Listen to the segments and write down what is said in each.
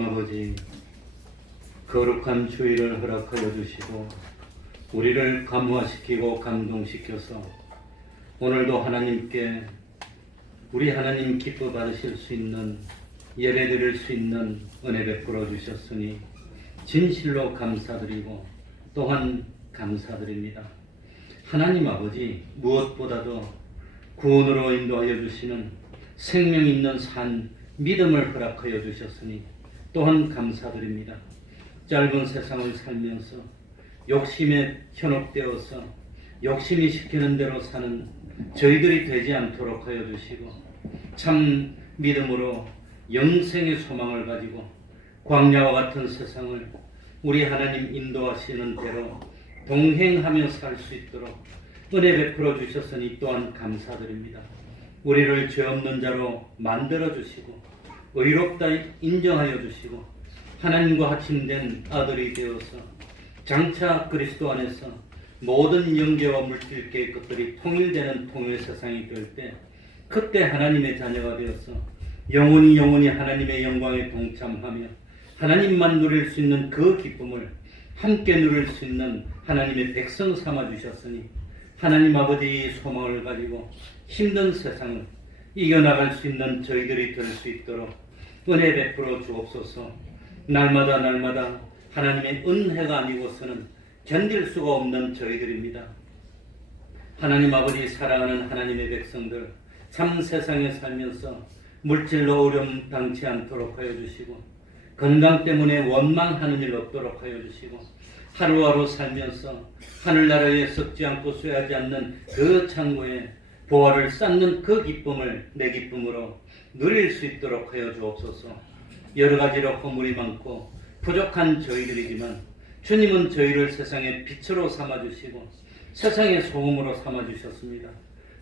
하나님 아버지, 거룩한 주일을 허락하여 주시고 우리를 감화시키고 감동시켜서 오늘도 하나님께 우리 하나님 기뻐 받으실 수 있는, 예배 드릴 수 있는 은혜 베풀어 주셨으니 진실로 감사드리고 또한 감사드립니다. 하나님 아버지, 무엇보다도 구원으로 인도하여 주시는 생명 있는 산 믿음을 허락하여 주셨으니 또한 감사드립니다. 짧은 세상을 살면서 욕심에 현혹되어서 욕심이 시키는 대로 사는 저희들이 되지 않도록 하여 주시고 참 믿음으로 영생의 소망을 가지고 광야와 같은 세상을 우리 하나님 인도하시는 대로 동행하며 살 수 있도록 은혜 베풀어 주셨으니 또한 감사드립니다. 우리를 죄 없는 자로 만들어 주시고 의롭다 인정하여 주시고 하나님과 합심된 아들이 되어서 장차 그리스도 안에서 모든 영계와 물질계의 것들이 통일되는 통일 세상이 될 때, 그때 하나님의 자녀가 되어서 영원히 하나님의 영광에 동참하며 하나님만 누릴 수 있는 그 기쁨을 함께 누릴 수 있는 하나님의 백성 삼아 주셨으니 하나님 아버지의 소망을 가지고 힘든 세상을 이겨나갈 수 있는 저희들이 될 수 있도록 은혜 베풀어 주옵소서. 날마다 하나님의 은혜가 아니고서는 견딜 수가 없는 저희들입니다. 하나님 아버지, 사랑하는 하나님의 백성들, 참 세상에 살면서 물질로 어려움 당치 않도록 하여 주시고 건강 때문에 원망하는 일 없도록 하여 주시고 하루하루 살면서 하늘나라에 썩지 않고 쇠하지 않는 그 창고에 보화를 쌓는 그 기쁨을 내 기쁨으로 누릴 수 있도록 하여 주옵소서. 여러 가지로 허물이 많고 부족한 저희들이지만 주님은 저희를 세상의 빛으로 삼아주시고 세상의 소금으로 삼아주셨습니다.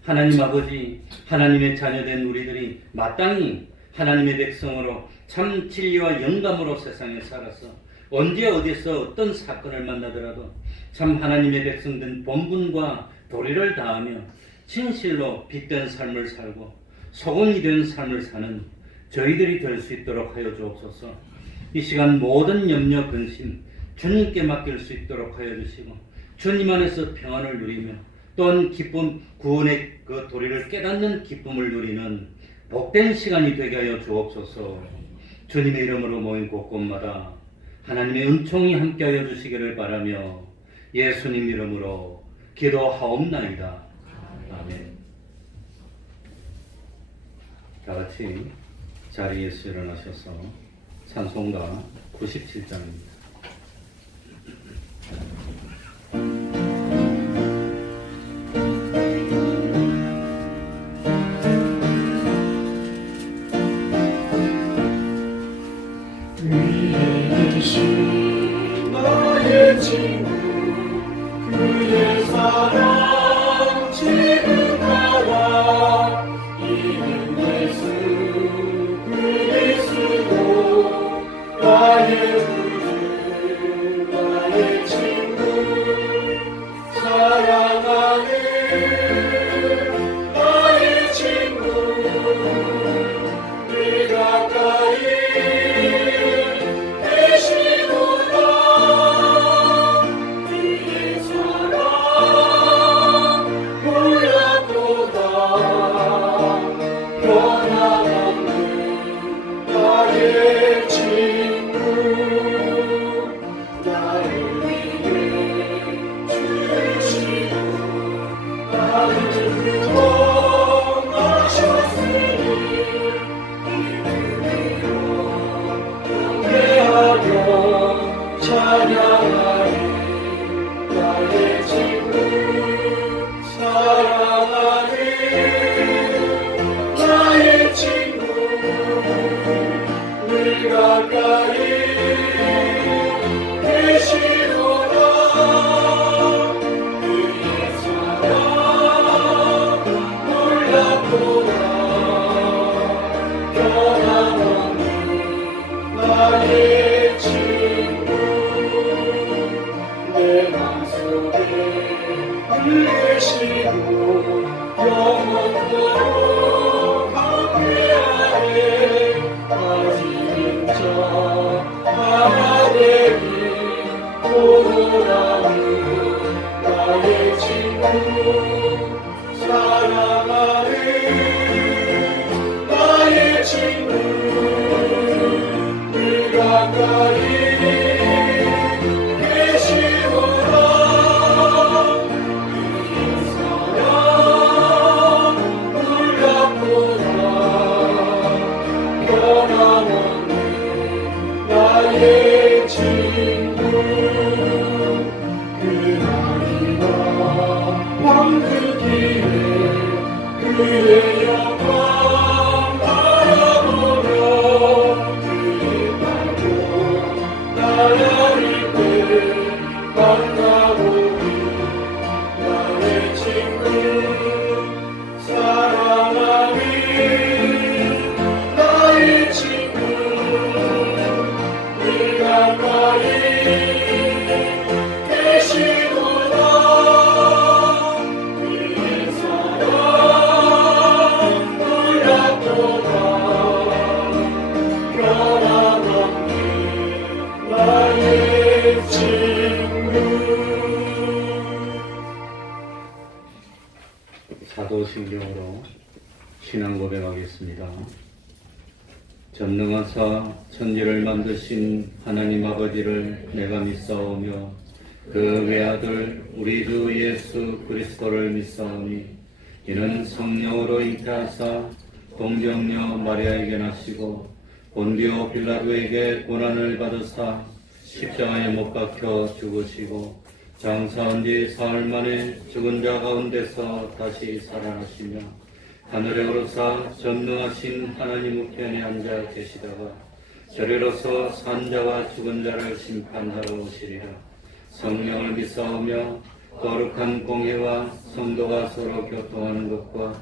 하나님 아버지, 하나님의 자녀된 우리들이 마땅히 하나님의 백성으로 참 진리와 영감으로 세상에 살아서 언제 어디서 어떤 사건을 만나더라도 참 하나님의 백성된 본분과 도리를 다하며 진실로 빛된 삶을 살고 소금이 된 삶을 사는 저희들이 될 수 있도록 하여 주옵소서. 이 시간 모든 염려 근심 주님께 맡길 수 있도록 하여 주시고 주님 안에서 평안을 누리며 또한 기쁨, 구원의 그 도리를 깨닫는 기쁨을 누리는 복된 시간이 되게 하여 주옵소서. 주님의 이름으로 모인 곳곳마다 하나님의 은총이 함께하여 주시기를 바라며 예수님 이름으로 기도하옵나이다. 아멘. 다 같이 자리에서 일어나셔서 찬송가 97장입니다. 위에 계신 나의 친구, 그의 사랑 지금 나와 이름 예수 그리스도 나의 구주 나의 친구 사랑하는 나의 친구 늘 가까이 영원토록 함께하네. 아직 자 나가 되기 오노라는 나의 친구 사랑하는 나의 친구 늘 가까이 계시노라 그 사랑 놀랍도다 변함없는 나의 친구 그날이나 황금길에 그의 영광 바라보며 그의 발로 나아릴 때 만나보리 나의 친구 사랑하는 나의 친구 늘 가까이 계시도다 그의 사랑 놀랍도다 변함없는 나의 친구 사도신경으로 신앙 고백하겠습니다. 전능하사 천지를 만드신 하나님 아버지를 내가 믿사오며 그 외아들 우리 주 예수 그리스도를 믿사오니 이는 성령으로 잉태하사 동정녀 마리아에게 나시고 본디오 빌라도에게 고난을 받으사 십자가에 못 박혀 죽으시고 장사한 지 사흘 만에 죽은 자 가운데서 다시 살아나시며 하늘에 오르사 전능하신 하나님 우편에 앉아 계시다가 저리로서 산 자와 죽은 자를 심판하러 오시리라. 성령을 믿사오며 거룩한 공회와 성도가 서로 교통하는 것과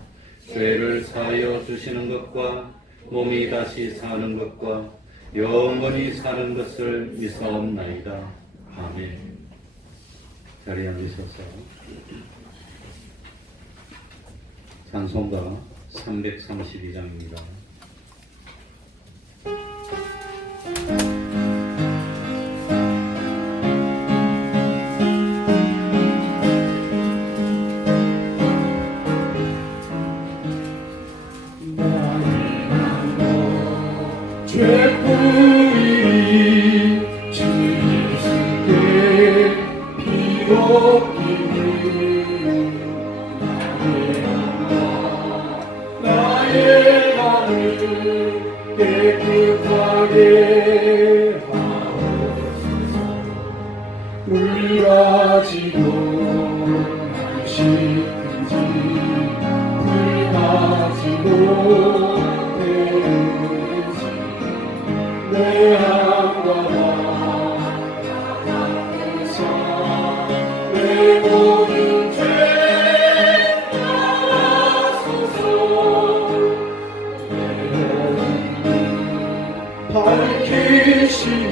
죄를 사하여 주시는 것과 몸이 다시 사는 것과 영원히 사는 것을 믿사옵나이다. 아멘. 자리에 앉으셔서 찬송가 332장입니다. 죄뿐이니 주 예수께 피벗기는 나의 마음을 깨끗하게 하옵소서. 물 가지고 날 씻든지 불 가지고 태우든지 내 안과 나가서 내 모든 죄 알아소서. 내 얼굴 밝히시니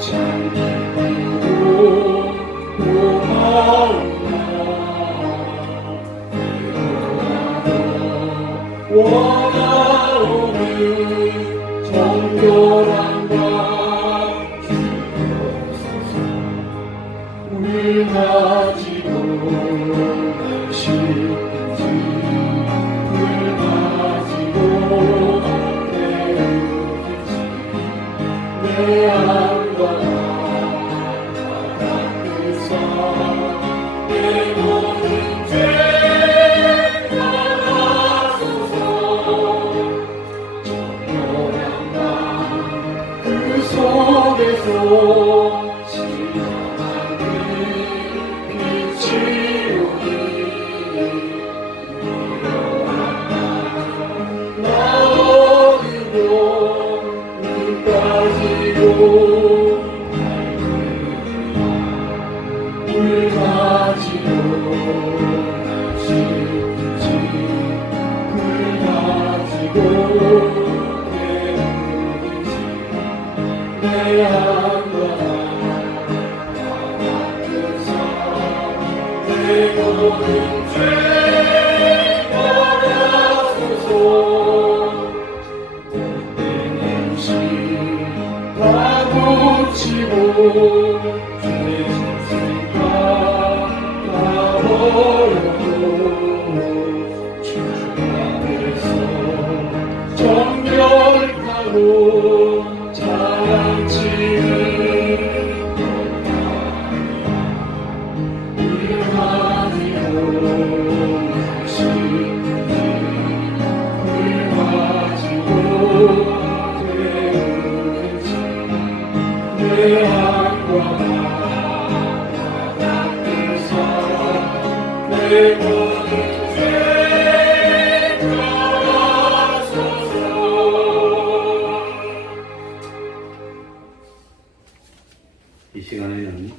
참 기쁘고 고마우나 원하오는 정결함과 주옵소서. 물 가지고 날 씻든지 불 가지고 태우든지 내 안과 나가서 내 모든 죄 알아소서. 정결한 맘 그 속에서 신령하는 빛이 오니 나 어리고 눈 따지고 물 가지고 날 씻든지 불 가지고 태우든지 내 안과 나가서 내 모든 죄 알아소서. 못된 행실 다 고치고 주의 신생과 가버려도 주 앞에서 정결하고 자랑치는 불가지고 불가지고 되는지 내 안과 바닥에서 내 모든 죄 떠나소서. 이 시간에는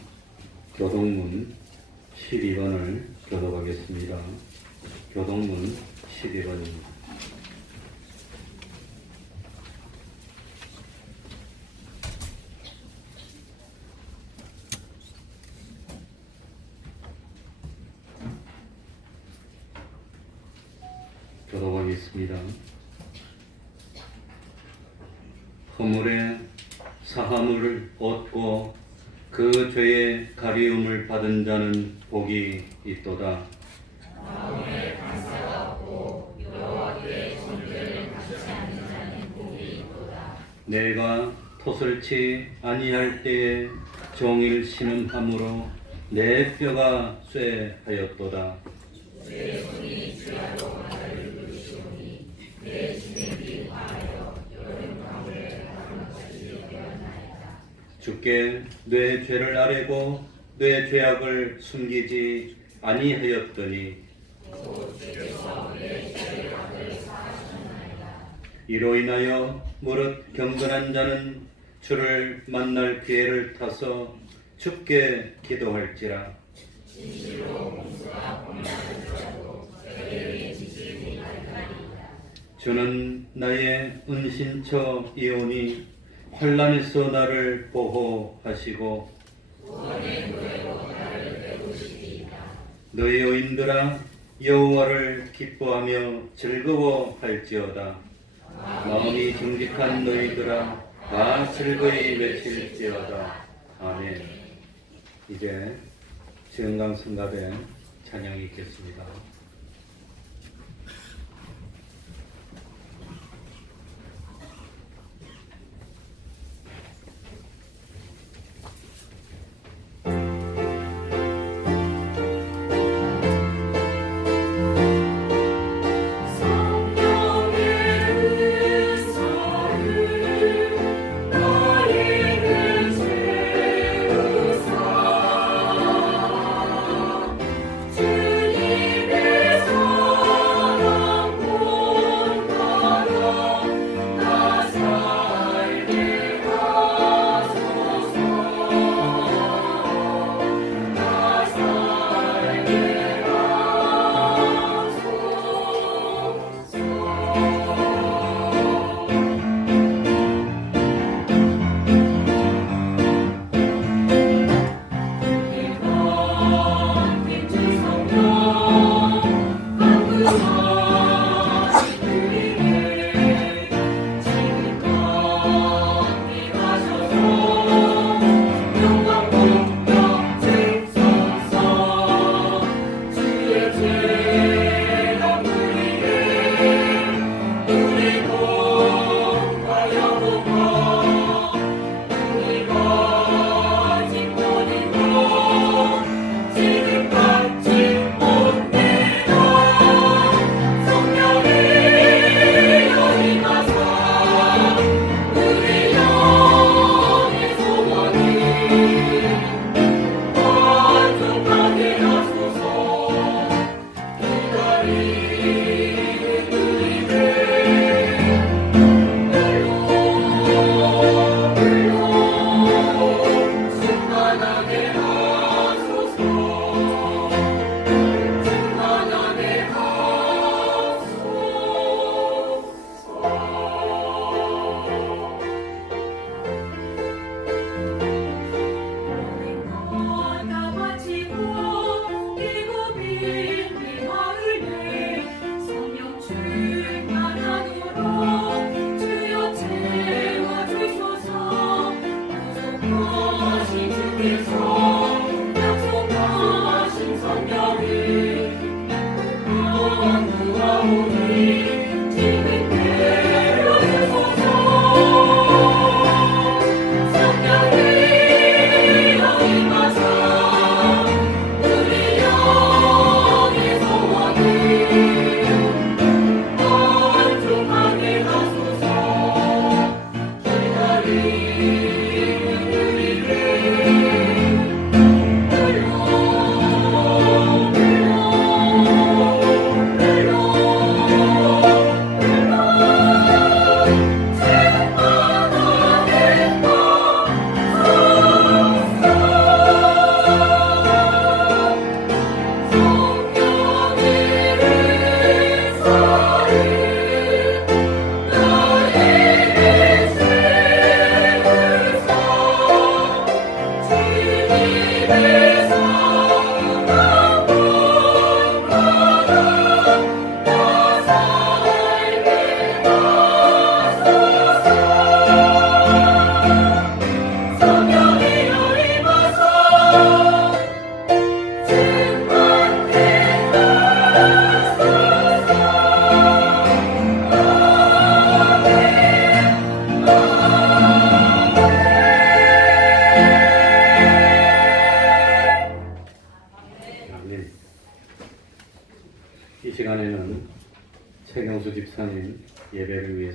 교동문 12번을 교독하겠습니다. 교동문 12번입니다. 교독하겠습니다. 허물의 사함을 얻고 그 죄의 가리움을 받은 자는 복이 있도다. 내가 토설치 아니할 때에 종일 신음함으로 내 뼈가 쇠하였도다. 주께 내 죄를 아뢰고 내 죄악을 숨기지 아니하였더니 이로 인하여 무릇 경건한 자는 주를 만날 기회를 타서 주께 기도할지라. 주는 나의 은신처 이오니 환난에서 나를 보호하시고 너희 여인들아 여호와를 기뻐하며 즐거워할지어다. 마음이 정직한 너희들아 다 즐거이 외칠지어다. 아멘. 이제 정강 성가대 찬양이 있겠습니다. 주님의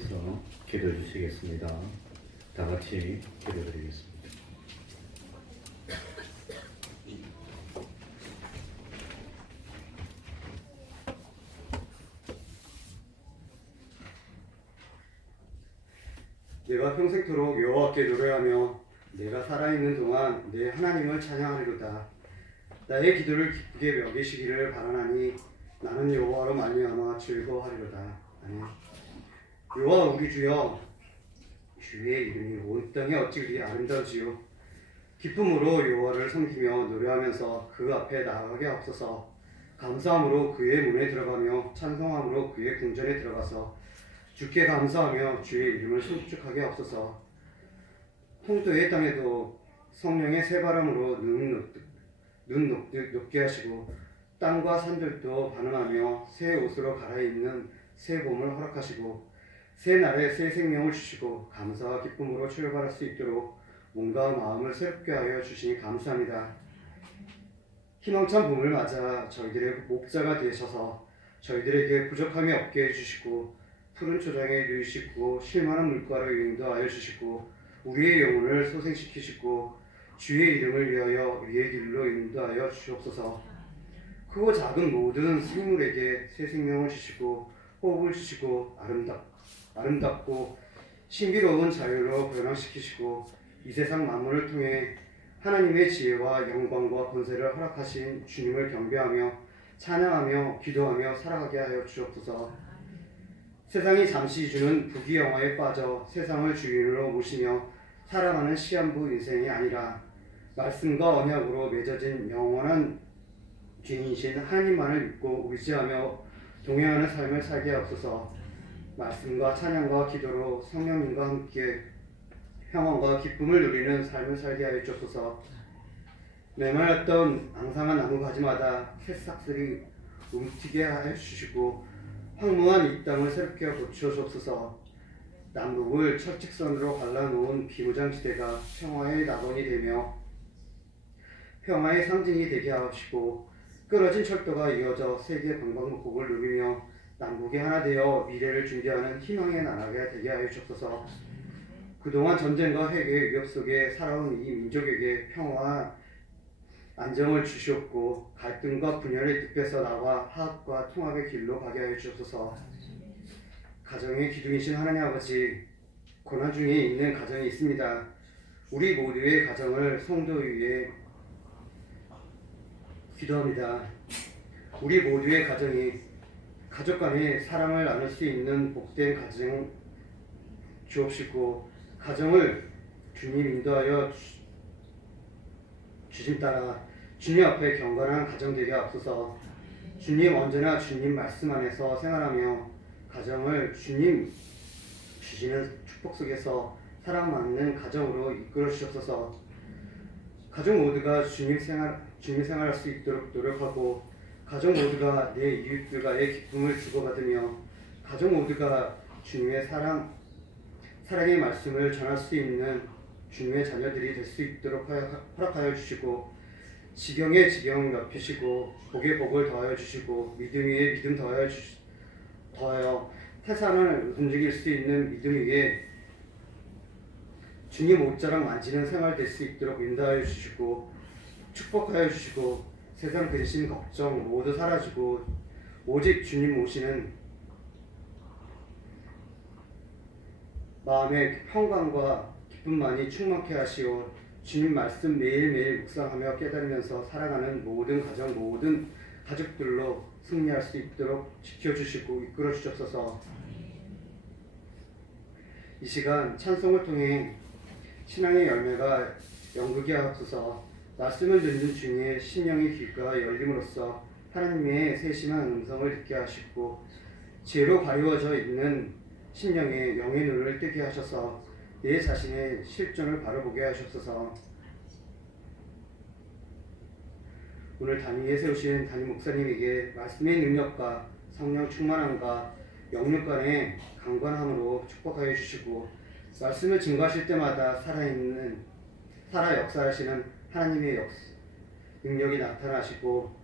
위해서 기도해 주시겠습니다. 다 같이 기도드리겠습니다. 내가 평생토록 여호와께 노래하며 내가 살아있는 동안 내 하나님을 찬양하리로다. 나의 기도를 기쁘게 여기시기를 바라나니 나는 여호와로 말미암아 즐거워하리로다. 아멘. 여호와 우리 주여, 주의 이름이 온 땅에 어찌 그리 아름다우지요. 기쁨으로 여호와를 섬기며 노래하면서 그 앞에 나아가게 하옵소서. 감사함으로 그의 문에 들어가며 찬송함으로 그의 궁전에 들어가서 주께 감사하며 주의 이름을 송축하게 하옵소서. 홍도의 땅에도 성령의 새바람으로 눈 녹게 하시고 땅과 산들도 반응하며 새 옷으로 갈아입는 새 봄을 허락하시고 새 날에 새 생명을 주시고 감사와 기쁨으로 출발할 수 있도록 몸과 마음을 새롭게 하여 주시니 감사합니다. 희망찬 봄을 맞아 저희들의 목자가 되셔서 저희들에게 부족함이 없게 해주시고 푸른 초장에 누이시고 쉴만한 물가로 인도하여 주시고 우리의 영혼을 소생시키시고 주의 이름을 위하여 위의 길로 인도하여 주시옵소서. 크고 작은 모든 생물에게 새 생명을 주시고 호흡을 주시고 아름답고 신비로운 자유로 변화시키시고 이 세상 만물을 통해 하나님의 지혜와 영광과 권세를 허락하신 주님을 경배하며 찬양하며 기도하며 살아가게 하여 주옵소서. 세상이 잠시 주는 부귀영화에 빠져 세상을 주인으로 모시며 살아가는 시한부 인생이 아니라 말씀과 언약으로 맺어진 영원한 주인이신 하나님만을 믿고 의지하며 동행하는 삶을 살게 하옵소서. 말씀과 찬양과 기도로 성령님과 함께 평안과 기쁨을 누리는 삶을 살게 하여 주옵소서. 메말랐던 앙상한 나무 가지마다 새싹들이 움트게 하여 주시고 황무한 이 땅을 새롭게 고쳐 주옵소서. 남북을 철직선으로 갈라놓은 비무장지대가 평화의 낙원이 되며 평화의 상징이 되게 하시고 끊어진 철도가 이어져 세계 방방곡곡을 누비며 남북이 하나 되어 미래를 준비하는 희망의 나라가 되게 하여 주옵소서. 그동안 전쟁과 핵의 위협 속에 살아온 이 민족에게 평화와 안정을 주시옵고 갈등과 분열의 늪에서 나와 화합과 통합의 길로 가게 하여 주옵소서. 가정의 기둥이신 하나님 아버지, 고난 중에 있는 가정이 있습니다. 우리 모두의 가정을 성도 위에 기도합니다. 우리 모두의 가정이 가족 간의 사랑을 나눌 수 있는 복된 가정 주옵시고 가정을 주님 인도하여 주님 따라 주님 앞에 경건한 가정 되게 하옵소서. 주님 언제나 주님 말씀 안에서 생활하며 가정을 주님 주시는 축복 속에서 사랑받는 가정으로 이끌어 주옵소서. 가족 모두가 주님 생활할 수 있도록 노력하고 가족 모두가 내 이웃들과의 기쁨을 주고받으며 가족 모두가 주님의 사랑의 말씀을 전할 수 있는 주님의 자녀들이 될 수 있도록 허락하여 주시고 지경에 지경 넓히시고 복에 복을 더하여 주시고 믿음 위에 믿음 더하여 태산을 움직일 수 있는 믿음 위에 주님 옷자락 만지는 생활 될 수 있도록 인도하여 주시고 축복하여 주시고 세상 근심 걱정 모두 사라지고 오직 주님 모시는 마음의 평강과 기쁨만이 충만케 하시오. 주님 말씀 매일매일 묵상하며 깨달으면서 살아가는 모든 가정 모든 가족들로 승리할 수 있도록 지켜주시고 이끌어 주옵소서. 이 시간 찬송을 통해 신앙의 열매가 연극에 하옵소서. 말씀을 듣는 중에 심령의 귀가 열림으로써 하나님의 세심한 음성을 듣게 하시고 죄로 가리워져 있는 심령의 영의 눈을 뜨게 하셔서 내 자신의 실존을 바로 보게 하시옵소서. 오늘 담임 위에 세우신 담임 목사님에게 말씀의 능력과 성령 충만함과 영육 간의 강관함으로 축복하여 주시고 말씀을 증거하실 때마다 살아 역사하시는 하나님의 능력이 나타나시고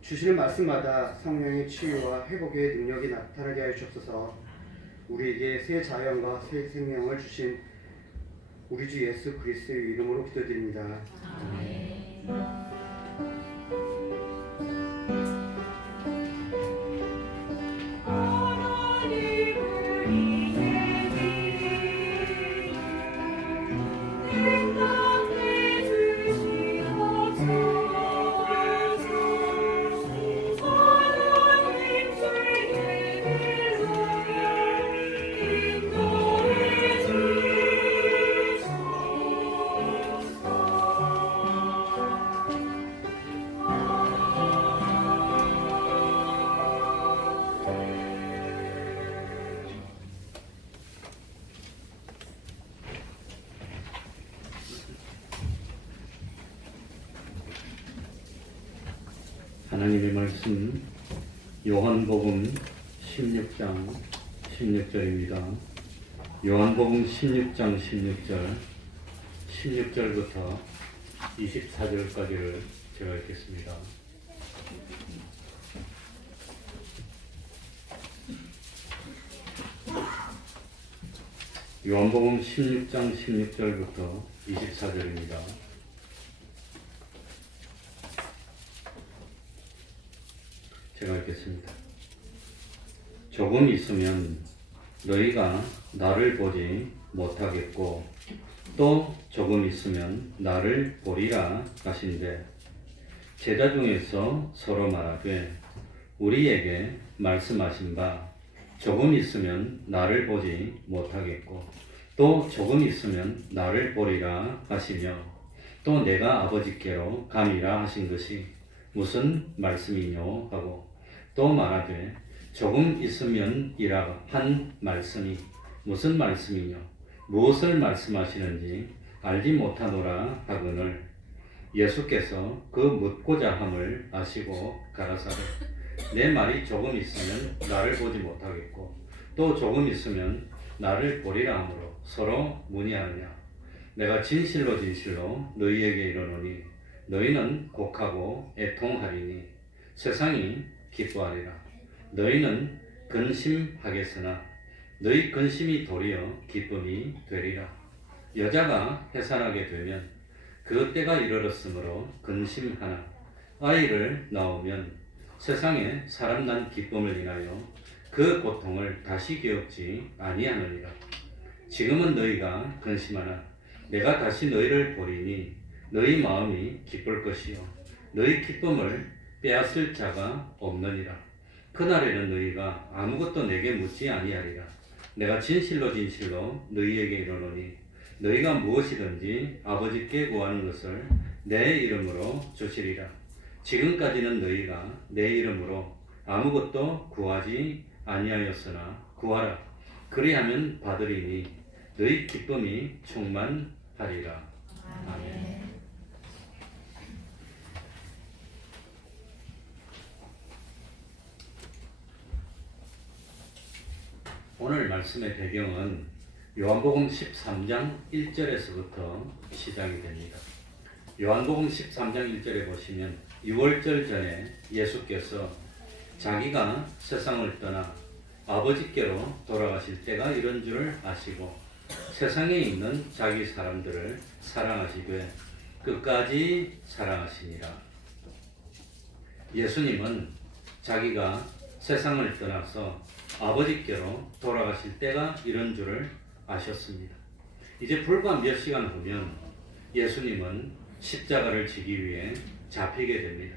주시는 말씀마다 성령의 치유와 회복의 능력이 나타나게 하여 주옵소서. 우리에게 새 자연과 새 생명을 주신 우리 주 예수 그리스도의 이름으로 기도드립니다. 하나님의 말씀 요한복음 16장 16절입니다. 요한복음 16장 16절부터 24절까지를 제가 읽겠습니다. 요한복음 16장 16절부터 24절입니다. 제가 읽겠습니다. 조금 있으면 너희가 나를 보지 못하겠고 또 조금 있으면 나를 보리라 하신대 제자 중에서 서로 말하되 우리에게 말씀하신 바 조금 있으면 나를 보지 못하겠고 또 조금 있으면 나를 보리라 하시며 또 내가 아버지께로 감이라 하신 것이 무슨 말씀이뇨 하고 또 말하되 조금 있으면이라 한 말씀이 무슨 말씀이뇨 무엇을 말씀하시는지 알지 못하노라 하거늘 예수께서 그 묻고자 함을 아시고 가라사대 내 말이 조금 있으면 나를 보지 못하겠고 또 조금 있으면 나를 보리라 하므로 서로 문의하느냐 내가 진실로 진실로 너희에게 이르노니 너희는 곡하고 애통하리니 세상이 기뻐하리라. 너희는 근심하겠으나 너희 근심이 도리어 기쁨이 되리라. 여자가 해산하게 되면 그 때가 이르렀으므로 근심하나 아이를 낳으면 세상에 사람 난 기쁨을 인하여 그 고통을 다시 기억지 아니하느니라. 지금은 너희가 근심하나 내가 다시 너희를 보리니 너희 마음이 기쁠 것이요 너희 기쁨을 빼앗을 자가 없느니라. 그날에는 너희가 아무것도 내게 묻지 아니하리라. 내가 진실로 진실로 너희에게 이르노니 너희가 무엇이든지 아버지께 구하는 것을 내 이름으로 주시리라. 지금까지는 너희가 내 이름으로 아무것도 구하지 아니하였으나 구하라. 그리하면 받으리니 너희 기쁨이 충만하리라. 아멘. 오늘 말씀의 배경은 요한복음 13장 1절에서부터 시작이 됩니다. 요한복음 13장 1절에 보시면 6월절 전에 예수께서 자기가 세상을 떠나 아버지께로 돌아가실 때가 이런 줄을 아시고 세상에 있는 자기 사람들을 사랑하시되 끝까지 사랑하시니라. 예수님은 자기가 세상을 떠나서 아버지께로 돌아가실 때가 이런 줄을 아셨습니다. 이제 불과 몇 시간 후면 예수님은 십자가를 지기 위해 잡히게 됩니다.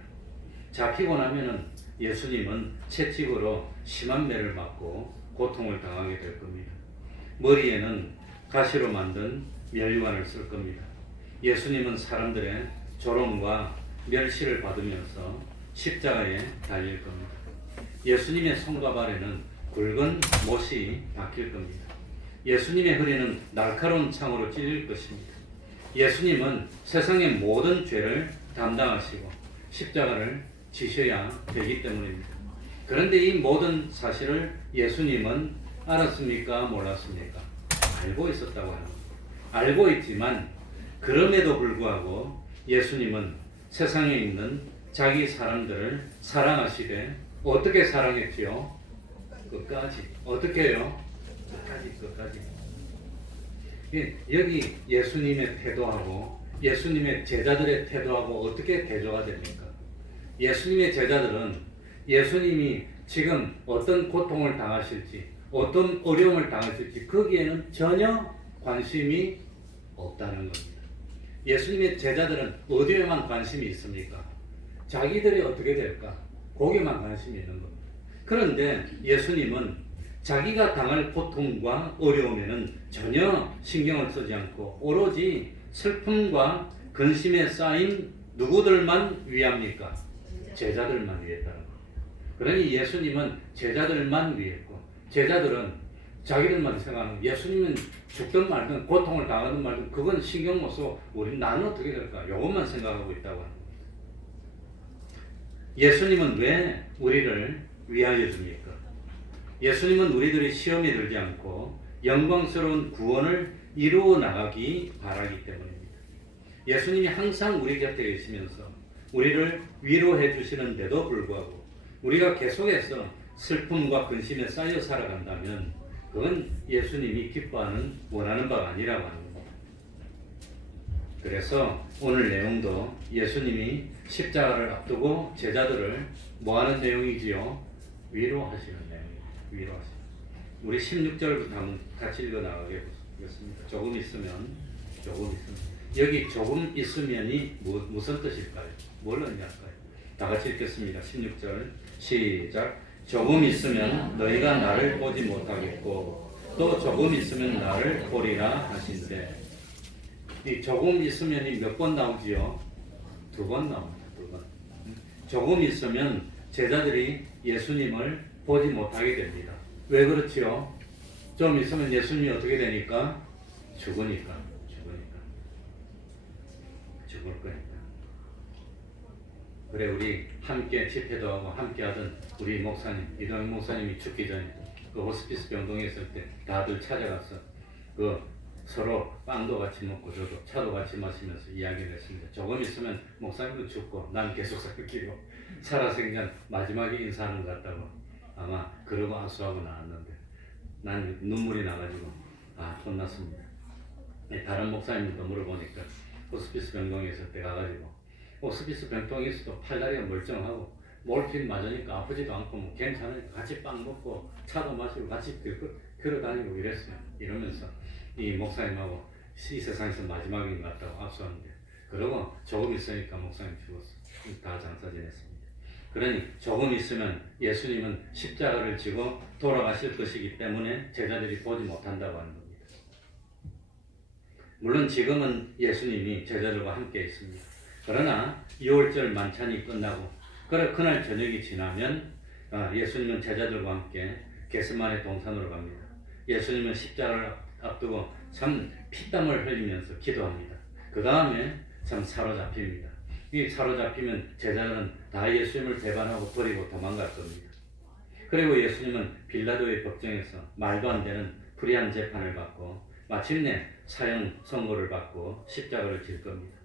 잡히고 나면은 예수님은 채찍으로 심한 매를 맞고 고통을 당하게 될 겁니다. 머리에는 가시로 만든 멸류관을 쓸 겁니다. 예수님은 사람들의 조롱과 멸시를 받으면서 십자가에 달릴 겁니다. 예수님의 손과 발에는 굵은 못이 박힐 겁니다. 예수님의 허리는 날카로운 창으로 찔릴 것입니다. 예수님은 세상의 모든 죄를 담당하시고 십자가를 지셔야 되기 때문입니다. 그런데 이 모든 사실을 예수님은 알았습니까? 몰랐습니까? 알고 있었다고 합니다. 알고 있지만 그럼에도 불구하고 예수님은 세상에 있는 자기 사람들을 사랑하시되 어떻게 사랑했지요? 끝까지. 어떻게 해요? 끝까지. 여기 예수님의 태도하고 예수님의 제자들의 태도하고 어떻게 대조가 됩니까? 예수님의 제자들은 예수님이 지금 어떤 고통을 당하실지, 어떤 어려움을 당하실지 거기에는 전혀 관심이 없다는 겁니다. 예수님의 제자들은 어디에만 관심이 있습니까? 자기들이 어떻게 될까? 거기에만 관심이 있는 겁니다. 그런데 예수님은 자기가 당할 고통과 어려움에는 전혀 신경을 쓰지 않고 오로지 슬픔과 근심에 쌓인 누구들만 위합니까? 제자들만 위했다는 겁니다. 그러니 예수님은 제자들만 위했고 제자들은 자기들만 생각하는 예수님은 죽든 말든 고통을 당하든 말든 그건 신경 못 써. 나는 어떻게 될까? 이것만 생각하고 있다고 하는 겁니다. 예수님은 왜 우리를 위하여 줍니까? 예수님은 우리들이 시험에 들지 않고 영광스러운 구원을 이루어 나가기 바라기 때문입니다. 예수님이 항상 우리 곁에 계시면서 우리를 위로해 주시는데도 불구하고 우리가 계속해서 슬픔과 근심에 쌓여 살아간다면 그건 예수님이 기뻐하는 원하는 바가 아니라고 하는 겁니다. 그래서 오늘 내용도 예수님이 십자가를 앞두고 제자들을 뭐하는 내용이지요? 위로하시는 내용입니다. 위로하시는. 우리 16절부터 한번 같이 읽어 나가겠습니다. 조금 있으면 여기 조금 있으면이 무슨 뜻일까요? 뭘 의미할까요? 다 같이 읽겠습니다. 16절 시작. 조금 있으면 너희가 나를 보지 못하겠고 또 조금 있으면 나를 보리라 하신대. 이 조금 있으면이 몇 번 나오지요? 2번 나옵니다. 2번. 조금 있으면 제자들이 예수님을 보지 못하게 됩니다. 왜 그렇지요? 좀 있으면 예수님이 어떻게 되니까? 죽을 거니까. 그래 우리 함께 집회도 하고 함께 하던 우리 목사님 이동영 목사님이 죽기 전에 그 호스피스 병동에 있을 때 다들 찾아가서 그 서로 빵도 같이 먹고 저도 차도 같이 마시면서 이야기를 했습니다. 조금 있으면 목사님도 죽고 난 계속 살기로 살아서 그냥 마지막에 인사하는 것 같다고 아마 그러고 안수하고 나왔는데 난 눈물이 나가지고 혼났습니다. 다른 목사님들도 물어보니까 호스피스 병동에 있을 때 가가지고 호스피스 병동에 있어도 팔다리가 멀쩡하고 몰핀 맞으니까 아프지도 않고 뭐 괜찮으니까 같이 빵 먹고 차도 마시고 같이 걸어 다니고 이랬어요. 이러면서 이 목사님하고 이 세상에서 마지막인 것 같다고 압수하는데 그러고 조금 있으니까 목사님 죽었어. 다 장사 지냈습니다. 그러니 조금 있으면 예수님은 십자가를 지고 돌아가실 것이기 때문에 제자들이 보지 못한다고 하는 겁니다. 물론 지금은 예수님이 제자들과 함께 있습니다. 그러나 6월절 만찬이 끝나고 그날 저녁이 지나면 예수님은 제자들과 함께 겟세마네 동산으로 갑니다. 예수님은 십자가를 앞두고 참 피땀을 흘리면서 기도합니다. 그 다음에 참 사로잡힙니다. 이 사로잡히면 제자들은 다 예수님을 배반하고 버리고 도망갈 겁니다. 그리고 예수님은 빌라도의 법정에서 말도 안 되는 불의한 재판을 받고 마침내 사형 선고를 받고 십자가를 질 겁니다.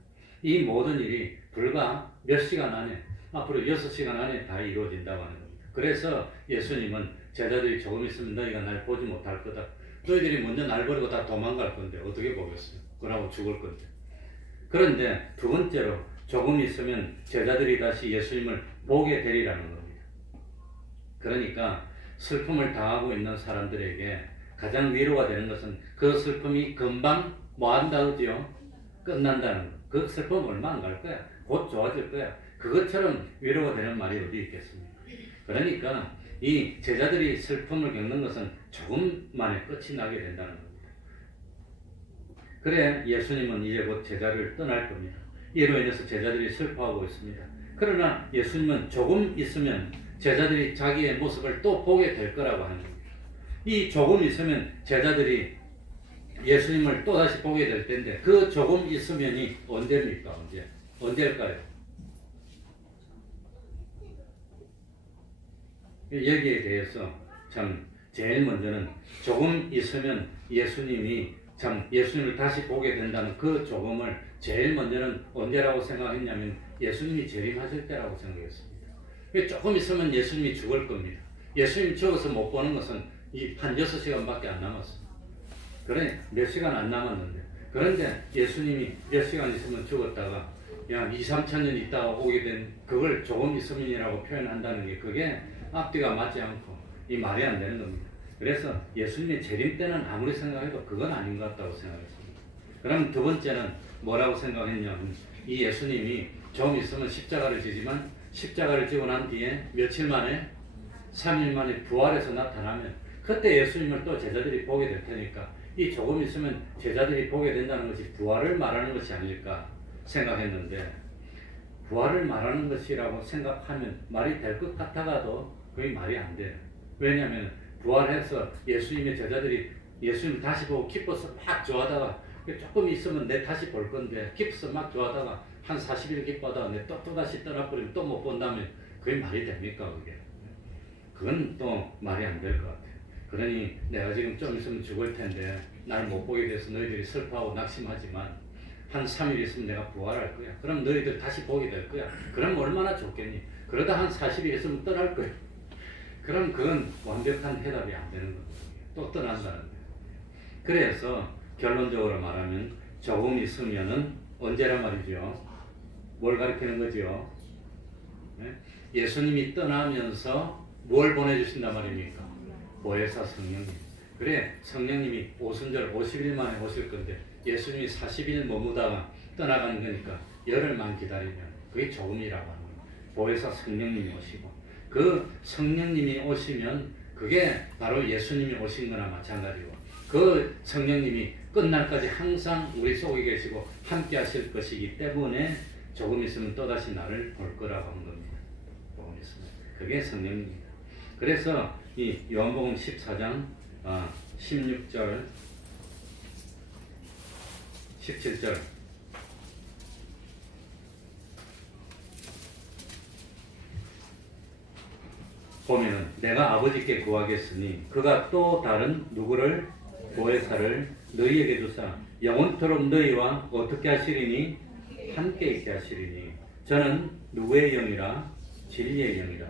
이 모든 일이 불과 몇 시간 안에 앞으로 6시간 안에 다 이루어진다고 하는 겁니다. 그래서 예수님은 제자들이 조금 있으면 너희가 날 보지 못할 거다. 너희들이 먼저 날 버리고 다 도망갈 건데 어떻게 보겠어요? 그러고 죽을 건데. 그런데 두 번째로 조금 있으면 제자들이 다시 예수님을 보게 되리라는 겁니다. 그러니까 슬픔을 당하고 있는 사람들에게 가장 위로가 되는 것은 그 슬픔이 금방 뭐한다 그러지요? 끝난다는 것. 그 슬픔 얼마 안 갈 거야. 곧 좋아질 거야. 그것처럼 위로가 되는 말이 어디 있겠습니까? 그러니까 이 제자들이 슬픔을 겪는 것은 조금 만에 끝이 나게 된다는 겁니다. 그래 예수님은 이제 곧 제자를 떠날 겁니다. 이로 인해서 제자들이 슬퍼하고 있습니다. 그러나 예수님은 조금 있으면 제자들이 자기의 모습을 또 보게 될 거라고 하는 겁니다. 이 조금 있으면 제자들이 예수님을 또다시 보게 될 텐데 그 조금 있으면이 언제입니까? 언제일까요? 여기에 대해서 참 제일 먼저는 조금 있으면 예수님을 다시 보게 된다는 그 조금을 제일 먼저는 언제라고 생각했냐면 예수님이 재림하실 때라고 생각했습니다. 조금 있으면 예수님이 죽을 겁니다. 예수님 죽어서 못 보는 것은 한 6시간밖에 안 남았어. 그래, 몇 시간 안 남았는데. 그런데 예수님이 몇 시간 있으면 죽었다가, 야, 2, 3천 년 있다가 오게 된, 그걸 조금 있으면이라고 표현한다는 게 그게 앞뒤가 맞지 않고, 이 말이 안 되는 겁니다. 그래서 예수님의 재림 때는 아무리 생각해도 그건 아닌 것 같다고 생각했습니다. 그럼 두 번째는 뭐라고 생각했냐면, 이 예수님이 좀 있으면 십자가를 지지만, 십자가를 지고 난 뒤에 며칠 만에, 3일 만에 부활해서 나타나면, 그때 예수님을 또 제자들이 보게 될 테니까, 이 조금 있으면 제자들이 보게 된다는 것이 부활을 말하는 것이 아닐까 생각했는데, 부활을 말하는 것이라고 생각하면 말이 될 것 같아가도 그게 말이 안 돼요. 왜냐하면 부활해서 예수님의 제자들이 예수님 다시 보고 기뻐서 막 좋아하다가, 조금 있으면 내 다시 볼 건데 기뻐서 막 좋아하다가 한 40일 기뻐하다가 내 또 다시 떠나버리면 또 못 본다면 그게 말이 됩니까? 그게 그건 또 말이 안 될 것 같아요. 그러니 내가 지금 좀 있으면 죽을 텐데 날 못 보게 돼서 너희들이 슬퍼하고 낙심하지만 한 3일 있으면 내가 부활할 거야. 그럼 너희들 다시 보게 될 거야. 그럼 얼마나 좋겠니? 그러다 한 40일 있으면 떠날 거야. 그럼 그건 완벽한 해답이 안 되는 거예요. 또 떠난다는 거예요. 그래서 결론적으로 말하면 조금 있으면은 언제란 말이죠? 뭘 가리키는 거죠? 네? 예수님이 떠나면서 뭘 보내주신단 말입니까? 보혜사 성령님. 그래, 성령님이 오순절 50일 만에 오실 건데 예수님이 40일 머무다가 떠나가는 거니까 열흘만 기다리면 그게 조금이라고 하는 거예요. 보혜사 성령님이 오시고, 그 성령님이 오시면 그게 바로 예수님이 오신 거나 마찬가지고, 그 성령님이 끝날까지 항상 우리 속에 계시고 함께 하실 것이기 때문에 조금 있으면 또다시 나를 볼 거라고 하는 겁니다. 조금 있으면. 그게 성령입니다. 그래서 이 요한복음 14장 16절 17절 보면은 내가 아버지께 구하겠으니 그가 또 다른 누구를 보혜사를 너희에게 주사 영원토록 너희와 어떻게 하시리니 함께 있게 하시리니 저는 누구의 영이라 진리의 영이라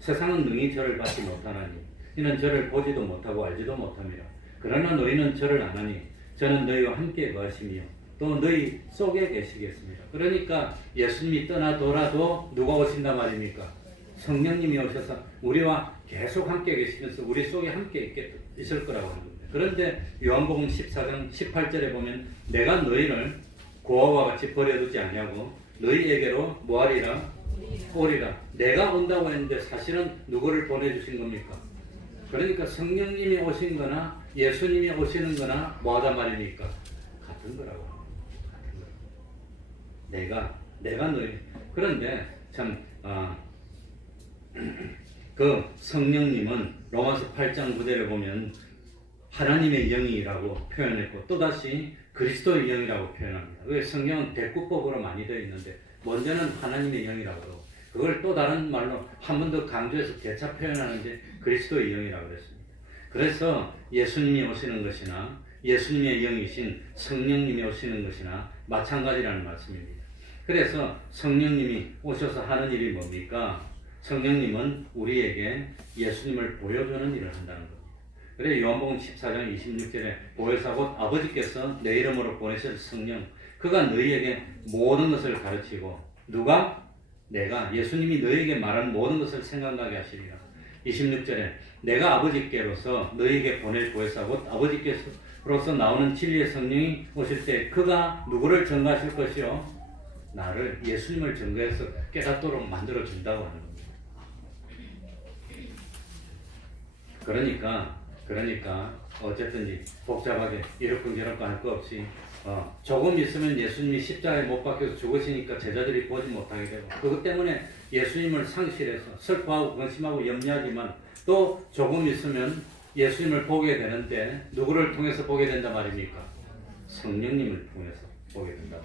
세상은 능히 저를 받지 못하나니 이는 저를 보지도 못하고 알지도 못함이라. 그러나 너희는 저를 아나니 저는 너희와 함께 거하시며 또 너희 속에 계시겠습니다. 그러니까 예수님이 떠나더라도 누가 오신단 말입니까? 성령님이 오셔서 우리와 계속 함께 계시면서 우리 속에 함께 있을 거라고 하는 겁니다. 그런데 요한복음 14장 18절에 보면 내가 너희를 고아와 같이 버려두지 아니하고 너희에게로 뭐하리라? 오리라. 내가 온다고 했는데 사실은 누구를 보내주신 겁니까? 그러니까 성령님이 오신 거나 예수님이 오시는 거나 뭐하단 말입니까? 같은 거라고. 같은 거. 내가 너희. 그런데 참 그 성령님은 로마서 8장 9절에 보면 하나님의 영이라고 표현했고 또다시 그리스도의 영이라고 표현합니다. 왜 성경은 대꾸법으로 많이 되어 있는데 먼저는 하나님의 영이라고 그러고 그걸 또 다른 말로 한 번 더 강조해서 재차 표현하는데 그리스도의 영이라고 그랬습니다. 그래서 예수님이 오시는 것이나 예수님의 영이신 성령님이 오시는 것이나 마찬가지라는 말씀입니다. 그래서 성령님이 오셔서 하는 일이 뭡니까? 성령님은 우리에게 예수님을 보여주는 일을 한다는 겁니다. 그래서 요한복음 14장 26절에 보혜사 곧 아버지께서 내 이름으로 보내실 성령 그가 너희에게 모든 것을 가르치고 누가? 내가 예수님이 너희에게 말한 모든 것을 생각나게 하시리라. 26절에 내가 아버지께로서 너희에게 보낼 보혜사 곧 아버지께로서 나오는 진리의 성령이 오실 때 그가 누구를 증거하실 것이요? 나를 예수님을 증거해서 깨닫도록 만들어 준다고 하는 겁니다. 그러니까 어쨌든지 복잡하게 이렇고 할 거 없이 조금 있으면 예수님이 십자가에 못 박혀서 죽으시니까 제자들이 보지 못하게 되고 그것 때문에 예수님을 상실해서 슬퍼하고 근심하고 염려하지만 또 조금 있으면 예수님을 보게 되는데 누구를 통해서 보게 된단 말입니까? 성령님을 통해서 보게 된다.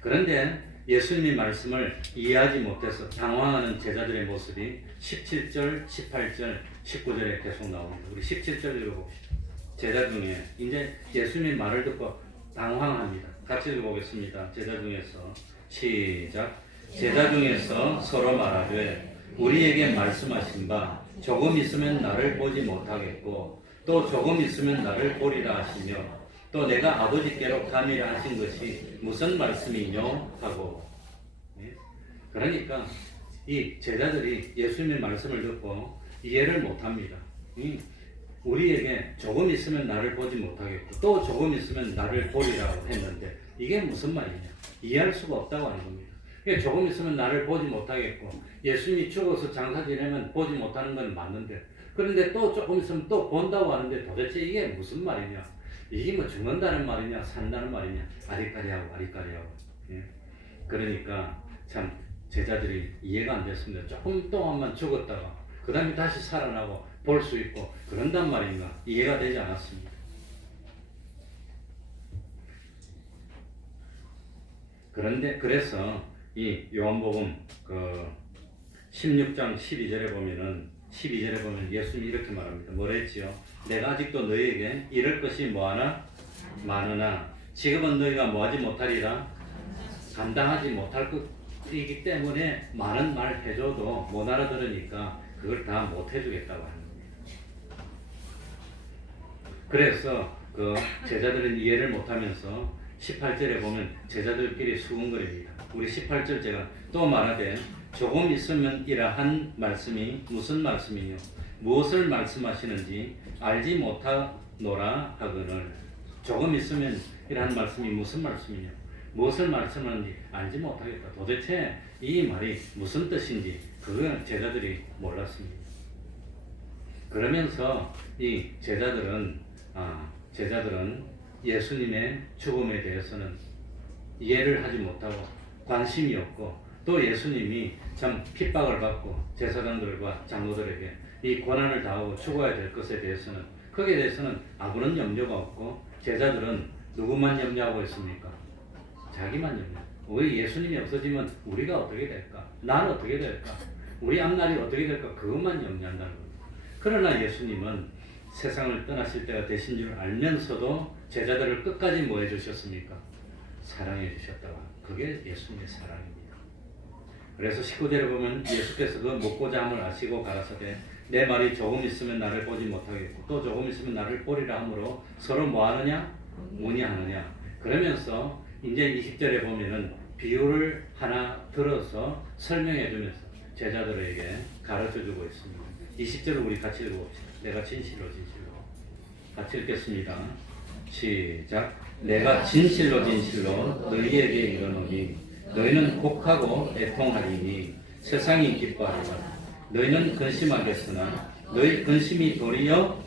그런데 예수님의 말씀을 이해하지 못해서 당황하는 제자들의 모습이 17절, 18절, 19절에 계속 나옵니다. 우리 17절 읽어봅시다. 제자 중에 이제 예수님의 말을 듣고 당황합니다. 같이 읽어보겠습니다. 제자 중에서 시작. 제자 중에서 서로 말하되 우리에게 말씀하신 바 조금 있으면 나를 보지 못하겠고 또 조금 있으면 나를 보리라 하시며 또 내가 아버지께로 가미라 하신 것이 무슨 말씀이뇨 하고. 그러니까 이 제자들이 예수님의 말씀을 듣고 이해를 못합니다. 우리에게 조금 있으면 나를 보지 못하겠고 또 조금 있으면 나를 보리라고 했는데 이게 무슨 말이냐, 이해할 수가 없다고 하는 겁니다. 조금 있으면 나를 보지 못하겠고 예수님이 죽어서 장사 지내면 보지 못하는 건 맞는데 그런데 또 조금 있으면 또 본다고 하는데 도대체 이게 무슨 말이냐, 이게 뭐 죽는다는 말이냐 산다는 말이냐, 아리까리하고 아리까리하고. 그러니까 참 제자들이 이해가 안 됐습니다. 조금 동안만 죽었다가 그 다음에 다시 살아나고 볼 수 있고 그런단 말인가, 이해가 되지 않았습니다. 그런데 그래서 이 요한복음 16장 12절에 보면 예수님이 이렇게 말합니다. 뭐랬지요? 내가 아직도 너희에게 이럴 것이 뭐하나 많으나 지금은 너희가 뭐하지 못하리라, 감당하지 못할 것이기 때문에 많은 말 해줘도 못 알아들으니까 그걸 다 못 해주겠다고 하는 겁니다. 그래서 그 제자들은 이해를 못하면서 18절에 보면 제자들끼리 수군거립니다. 우리 18절 제가 또 말하되 조금 있으면 이러한 말씀이 무슨 말씀이뇨 무엇을 말씀하시는지 알지 못하노라 하거늘. 조금 있으면 이러한 말씀이 무슨 말씀이뇨 무엇을 말씀하는지 알지 못하겠다. 도대체 이 말이 무슨 뜻인지 그걸 제자들이 몰랐습니다. 그러면서 이 제자들은 예수님의 죽음에 대해서는 이해를 하지 못하고 관심이 없고 또 예수님이 참 핍박을 받고 제사장들과 장로들에게 이 고난을 당하고 죽어야 될 것에 대해서는 거기에 대해서는 아무런 염려가 없고 제자들은 누구만 염려하고 있습니까? 자기만 염려. 우리 예수님이 없어지면 우리가 어떻게 될까? 나는 어떻게 될까? 우리 앞날이 어떻게 될까? 그것만 염려한다는 겁니다. 그러나 예수님은 세상을 떠나실 때가 되신 줄 알면서도 제자들을 끝까지 뭐 해주셨습니까? 사랑해 주셨다고. 그게 예수님의 사랑입니다. 그래서 19절에 보면 예수께서 그 먹고자 함을 아시고 가라사대 내 말이 조금 있으면 나를 보지 못하겠고 또 조금 있으면 나를 보리라 하므로 서로 뭐 하느냐? 문의하느냐. 그러면서 이제 20절에 보면은 비유를 하나 들어서 설명해 주면서 제자들에게 가르쳐 주고 있습니다. 20절을 우리 같이 읽어봅시다. 내가 진실로 같이 읽겠습니다. 시작. 내가 진실로 너희에게 이르노니 너희는 곡하고 애통하리니 세상이 기뻐하리라. 너희는 근심하겠으나 너희 근심이 도리어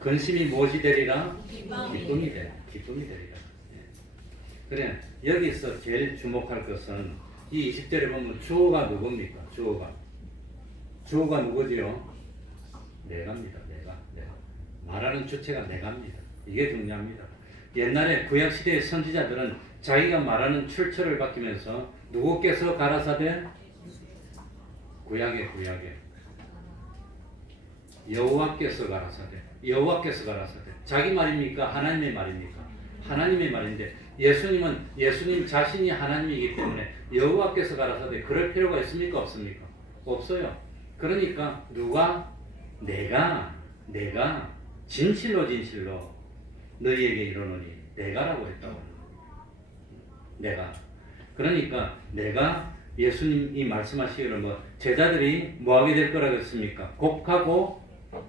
근심이 무엇이 되리라? 기쁨이 되리라. 그래, 여기서 제일 주목할 것은 이 20절에 보면 주어가 누굽니까? 주어가 누구지요? 내가입니다. 내가. 말하는 주체가 내가입니다. 이게 중요합니다. 옛날에 구약시대의 선지자들은 자기가 말하는 출처를 바뀌면서 누구께서 가라사대? 구약에 여호와께서 가라사대. 자기 말입니까? 하나님의 말입니까? 하나님의 말인데 예수님 자신이 하나님이기 때문에 여호와께서 가라사대 그럴 필요가 있습니까? 없습니까? 없어요. 그러니까 내가 진실로 너희에게 이르노니 내가라고 했다고 하는 겁니다. 내가. 그러니까 내가 예수님이 말씀하시기를 제자들이 뭐 하게 될 거라고 했습니까? 곡하고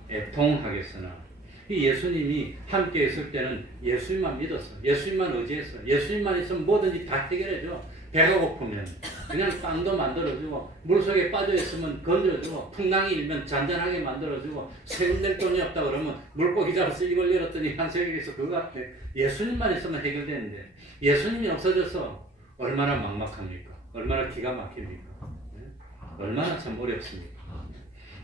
애통하겠으나 이 예수님이 함께 있을 때는 예수님만 믿었어. 예수님만 의지했어. 예수님만 있으면 뭐든지 다 해결해줘. 배가 고프면 그냥 빵도 만들어주고 물속에 빠져있으면 건져주고 풍랑이 일면 잔잔하게 만들어주고 세금 낼 돈이 없다 그러면 물고기 잡아서 입을 열었더니 한세계에서 그거 같아. 예수님만 있으면 해결되는데 예수님이 없어져서 얼마나 막막합니까? 얼마나 기가 막힙니까? 얼마나 참 어렵습니까?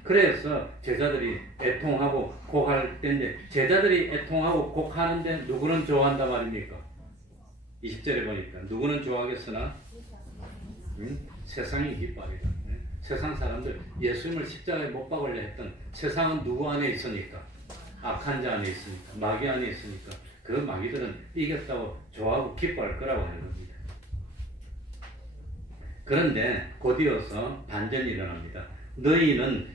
그래서 제자들이 애통하고 곡할 때인데 제자들이 애통하고 곡하는데 누구는 좋아한다 말입니까? 20절에 보니까 누구는 좋아하겠으나 세상이 기뻐하리라. 세상 사람들 예수님을 십자가에 못 박으려 했던 세상은 누구 안에 있으니까? 악한 자 안에 있으니까 마귀 안에 있으니까 그 마귀들은 이겼다고 좋아하고 기뻐할 거라고 하는 겁니다. 그런데 곧이어서 반전이 일어납니다. 너희는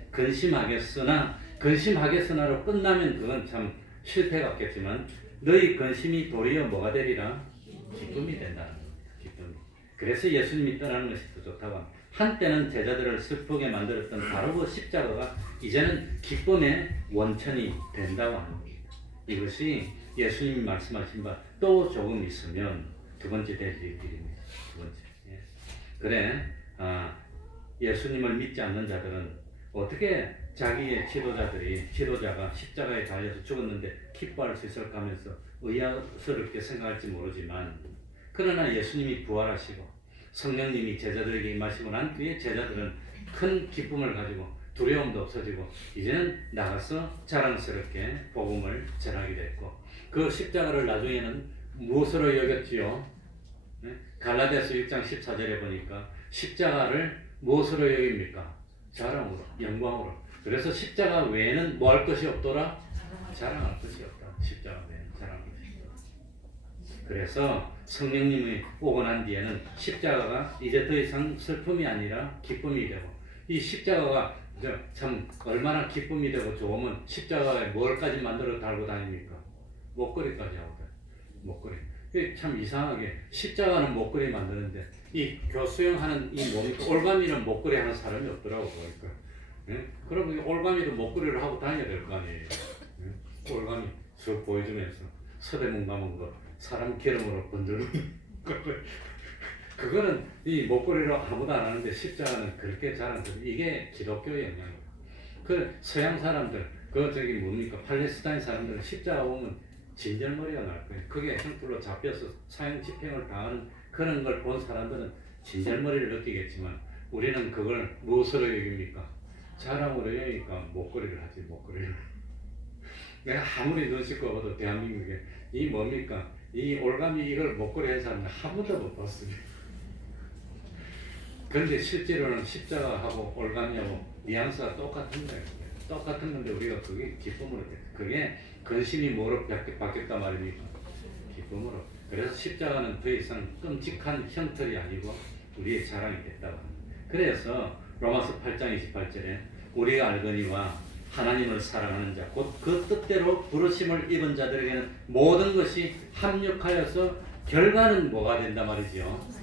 근심하겠으나로 끝나면 그건 참 실패 같겠지만 너희 근심이 도리어 뭐가 되리라? 기쁨이 된다는 겁니다. 기쁨이. 그래서 예수님이 떠나는 것이 더 좋다고 합니다. 한때는 제자들을 슬프게 만들었던 바로 그 십자가가 이제는 기쁨의 원천이 된다고 하는 겁니다. 이것이 예수님이 말씀하신 바 또 조금 있으면 두 번째 될 일입니다. 두 번째. 예. 그래, 예수님을 믿지 않는 자들은 어떻게 자기의 지도자가 십자가에 달려서 죽었는데 기뻐할 수 있을까 하면서 의아스럽게 생각할지 모르지만, 그러나 예수님이 부활하시고 성령님이 제자들에게 임하시고 난 뒤에 제자들은 큰 기쁨을 가지고 두려움도 없어지고 이제는 나가서 자랑스럽게 복음을 전하게 됐고, 그 십자가를 나중에는 무엇으로 여겼지요? 갈라디아서 6장 14절에 보니까 십자가를 무엇으로 여깁니까? 자랑으로, 영광으로. 그래서 십자가 외에는 뭐 할 것이 없더라? 자랑할 것이 없다. 십자가 외에는 자랑할 것이 없다. 그래서 성령님이 오고 난 뒤에는 십자가가 이제 더 이상 슬픔이 아니라 기쁨이 되고, 이 십자가가 참 얼마나 기쁨이 되고 좋으면 십자가에 뭘까지 만들어 달고 다닙니까? 목걸이까지 하고 다닙니다. 목걸이. 이게 참 이상하게 십자가는 목걸이 만드는데 이 교수형하는 이 올가미는 목걸이 하는 사람이 없더라고 보니까. 예? 그럼 올가미도 목걸이를 하고 다녀야 될 거 아니에요. 예? 올가미 쭉 보여주면서 서대문 가면 거 사람 기름으로 건드는 그거는 이 목걸이로 아무도 안 하는데 십자가는 그렇게 자랑스러워. 이게 기독교의 영향이에요. 그 서양 사람들, 저기 뭡니까? 팔레스타인 사람들은 십자가 보면 진절머리가 날 거예요. 그게 형틀로 잡혀서 사형 집행을 당하는 그런 걸 본 사람들은 진절머리를 느끼겠지만, 우리는 그걸 무엇으로 여깁니까? 자랑으로 여기니까 목걸이를 하지, 목걸이를. 내가 아무리 눈치껏 봐도 대한민국에 이 뭡니까? 이 올가미 이걸 목걸이 한 사람은 한 번도 못 봤습니다. 그런데 실제로는 십자가하고 올가미하고 뉘앙스가 똑같은 거예요. 똑같은 건데 우리가 그게 기쁨으로 돼. 그게 근심이 뭐로 바뀌었단 말입니까? 기쁨으로. 그래서 십자가는 더 이상 끔찍한 형틀이 아니고 우리의 자랑이 됐다고 합니다. 그래서 로마서 8장 28절에 우리가 알거니와 하나님을 사랑하는 자 곧 그 뜻대로 부르심을 입은 자들에게는 모든 것이 합력하여서 결과는 뭐가 된단 말이죠?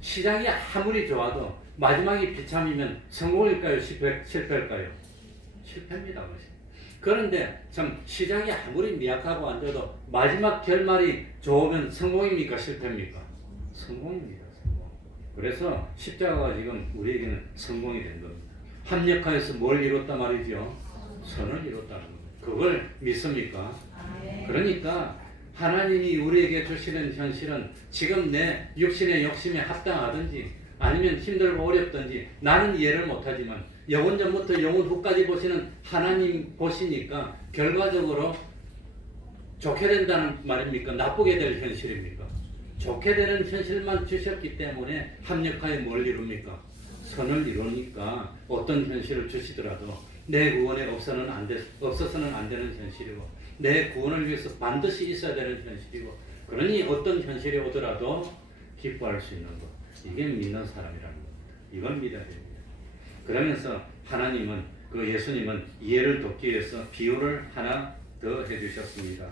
시작이 아무리 좋아도 마지막이 비참이면 성공일까요? 실패일까요? 실패입니다. 그런데 참 시작이 아무리 미약하고 안 좋아도 마지막 결말이 좋으면 성공입니까? 실패입니까? 성공입니다. 성공. 그래서 십자가가 지금 우리에게는 성공이 된 겁니다. 합력하여서 뭘 이뤘단 말이죠? 선을 이뤘다는 겁니다. 그걸 믿습니까? 그러니까 하나님이 우리에게 주시는 현실은 지금 내 육신의 욕심에 합당하든지 아니면 힘들고 어렵든지 나는 이해를 못하지만 영원 전부터 영원 후까지 보시는 하나님 보시니까 결과적으로 좋게 된다는 말입니까? 나쁘게 될 현실입니까? 좋게 되는 현실만 주셨기 때문에 합력하여 뭘 이룹니까? 선을 이루니까 어떤 현실을 주시더라도 내 구원에 없어서는 안 되는 현실이고 내 구원을 위해서 반드시 있어야 되는 현실이고, 그러니 어떤 현실이 오더라도 기뻐할 수 있는 것, 이게 믿는 사람이라는 겁니다. 이걸 믿어야 됩니다. 그러면서 하나님은, 예수님은 이해를 돕기 위해서 비유를 하나 더 해주셨습니다.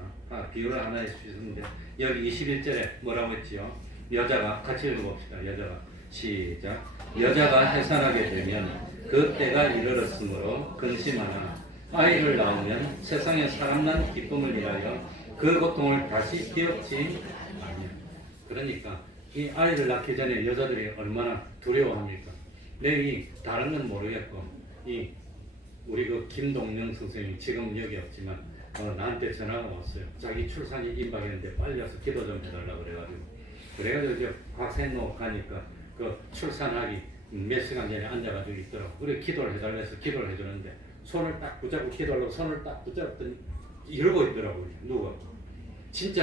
비유를 하나 해주셨는데 여기 21절에 뭐라고 했지요? 여자가, 같이 읽어봅시다. 시작. 여자가 해산하게 되면 그 때가 이르렀으므로 근심하나 아이를 낳으면 세상에 사람 난 기쁨을 위하여 그 고통을 다시 기억지 아니야. 그러니까 이 아이를 낳기 전에 여자들이 얼마나 두려워합니까? 내이 다른 건 모르겠고 우리 김동영 선생님이 지금 여기 없지만 나한테 전화가 왔어요. 자기 출산이 임박했는데 빨리 와서 기도 좀 해달라고 그래가지고 저 곽생로 가니까 그 출산하기 몇 시간 전에 앉아가지고 있더라고. 그래 기도를 해달라 해서 기도를 해주는데 손을 딱 붙잡고 기도하려고 손을 딱 붙잡더니 이러고 있더라고요. 누가? 진짜